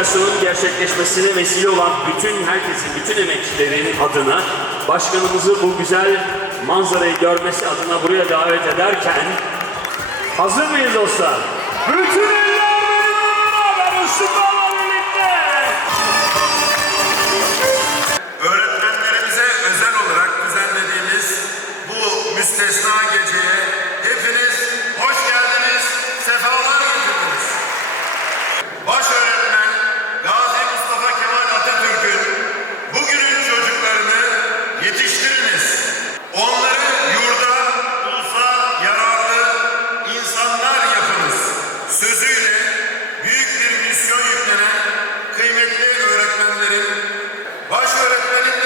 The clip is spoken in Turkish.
operasyonun gerçekleşmesine vesile olan bütün herkesin, bütün emekçilerin adına başkanımızı bu güzel manzarayı görmesi adına buraya davet ederken hazır mıyız dostlar? Bütün öğretmenlerin, baş öğretmenin